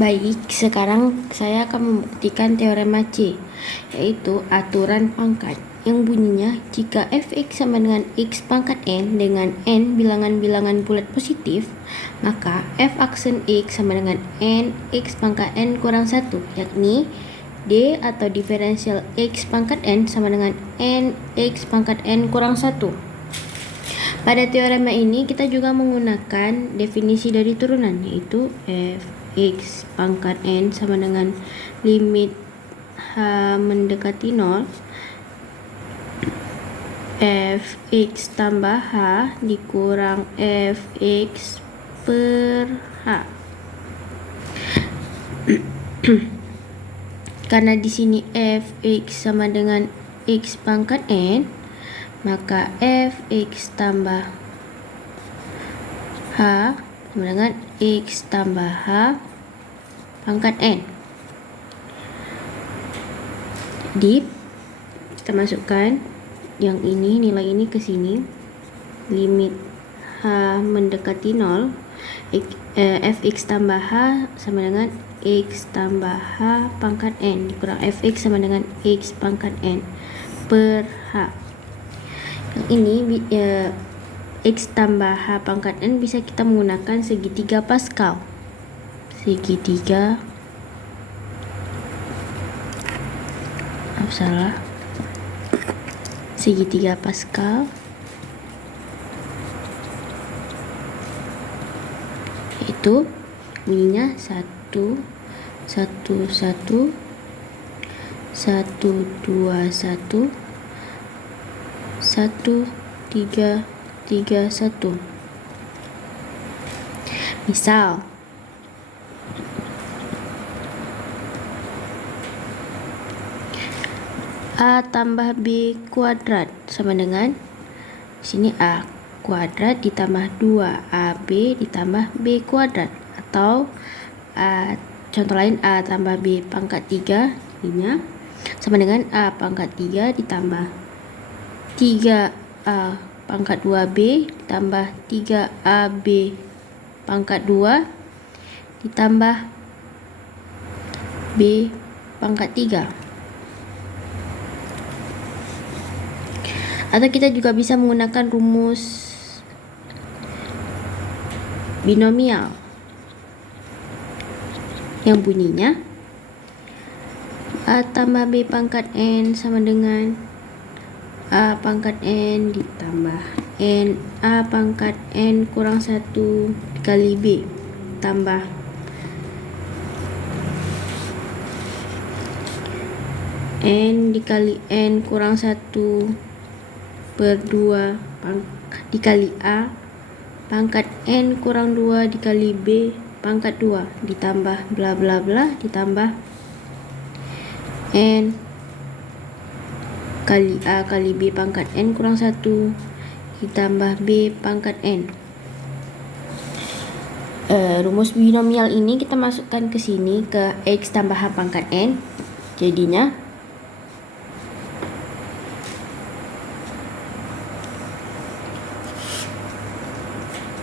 Baik, sekarang saya akan membuktikan teorema C, yaitu aturan pangkat, yang bunyinya jika fx sama dengan x pangkat n dengan n bilangan-bilangan bulat positif, maka f aksen x sama dengan n x pangkat n kurang 1, yakni d atau diferensial x pangkat n sama dengan n x pangkat n kurang 1. Pada teorema ini kita juga menggunakan definisi dari turunan, yaitu f(x) pangkat n sama dengan limit h mendekati 0 f(x) tambah h dikurang f(x) per h. Karena di sini f(x) sama dengan x pangkat n, maka f(x) tambah h sama dengan x tambah h pangkat n. Jadi kita masukkan yang ini, nilai ini ke sini, limit h mendekati 0 fx tambah h sama dengan x tambah h pangkat n dikurang fx sama dengan x pangkat n per h. Yang ini x tambah h pangkat n bisa kita menggunakan segitiga Pascal. Segitiga Pascal itu bunyinya 1 1 1 1 2 1 1 3 3 1. Misal a tambah b kuadrat sama dengan sini a kuadrat ditambah 2ab ditambah b kuadrat, atau contoh lain a tambah b pangkat 3 ini sama dengan a pangkat 3 ditambah 3a pangkat 2b ditambah 3ab pangkat 2 ditambah b pangkat 3. Atau kita juga bisa menggunakan rumus binomial yang bunyinya a tambah b pangkat n sama dengan a pangkat n ditambah n a pangkat n kurang 1 dikali b tambah n dikali n kurang 1 per 2 dikali a pangkat n kurang 2 dikali b pangkat 2 ditambah bla bla bla ditambah n kali a kali b pangkat n kurang 1 ditambah b pangkat n. Rumus binomial ini kita masukkan ke sini, ke x tambah h pangkat n, jadinya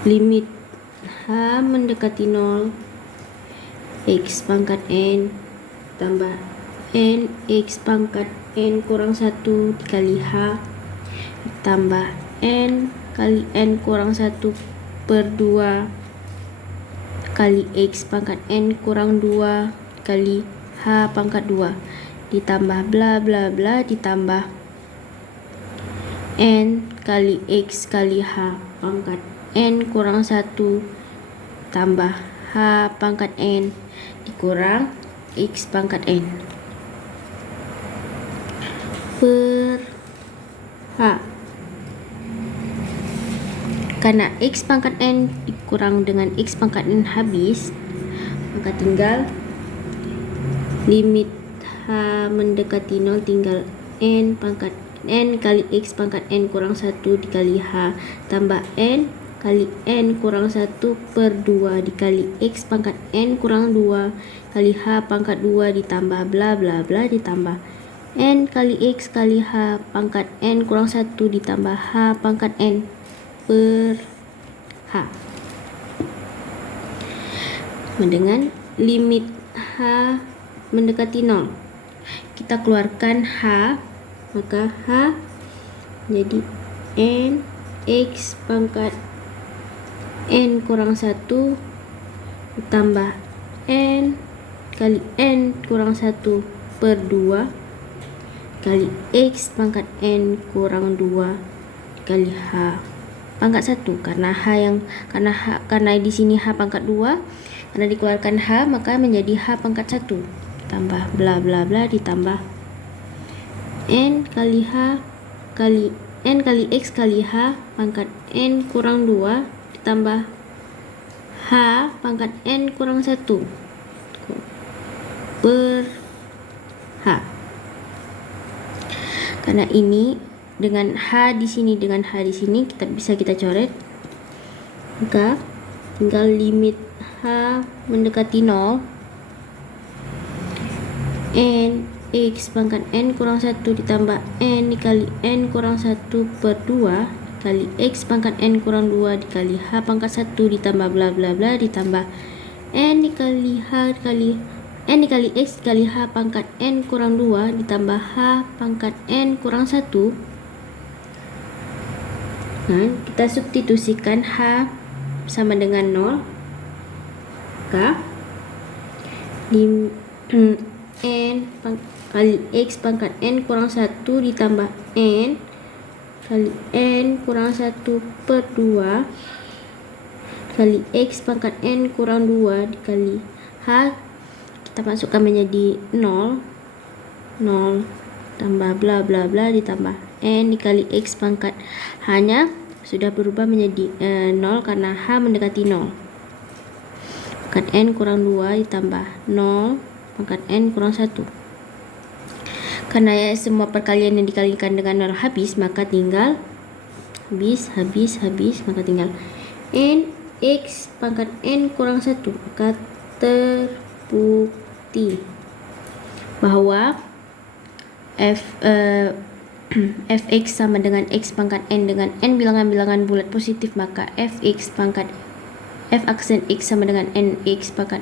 limit h mendekati 0 x pangkat n tambah n x pangkat n kurang 1 dikali h tambah n kali n kurang 1 per 2 kali x pangkat n kurang 2 kali h pangkat 2 ditambah bla bla bla ditambah n kali x kali h pangkat n kurang 1 tambah h pangkat n dikurang x pangkat n per h. Karena x pangkat n dikurang dengan x pangkat n habis, maka tinggal limit h mendekati 0 tinggal n pangkat n kali x pangkat n kurang 1 dikali h tambah n kali n kurang 1 per 2 dikali x pangkat n kurang 2 kali h pangkat 2 ditambah bla bla bla ditambah n kali x kali h pangkat n kurang 1 ditambah h pangkat n per h. Dengan limit H mendekati 0. Kita keluarkan H, maka H jadi N X pangkat N kurang 1 ditambah N kali N kurang 1 per 2 kali X pangkat N kurang 2 kali H pangkat 1. Karena di sini H pangkat 2, karena dikeluarkan H maka menjadi H pangkat 1 tambah bla bla bla ditambah N kali H kali N kali X kali H pangkat N kurang 2 ditambah H pangkat N kurang 1 per H. Karena ini dengan H di sini dengan H di sini kita coret, maka tinggal limit H mendekati 0 N X pangkat N kurang 1 ditambah N dikali N kurang 1 per 2 kali X pangkat N kurang 2 dikali H pangkat 1 ditambah bla bla bla ditambah N dikali H kali N dikali X dikali H pangkat N kurang 2 ditambah H pangkat N kurang 1. Nah, kita substitusikan H sama dengan 0, maka N kali X pangkat N kurang 1 ditambah N kali N kurang 1 per 2 kali X pangkat N kurang 2 dikali H, kita masukkan menjadi 0 tambah bla bla bla ditambah N dikali X pangkat H-nya sudah berubah menjadi 0 karena H mendekati 0. Pangkat N kurang 2 ditambah 0 pangkat N kurang 1. Karena semua perkalian yang dikalikan dengan 0 habis, maka tinggal habis, maka tinggal N X pangkat N kurang 1. Maka terbukti bahwa fx sama dengan x pangkat n dengan n bilangan-bilangan bulat positif, maka fx pangkat f aksen x sama dengan nx pangkat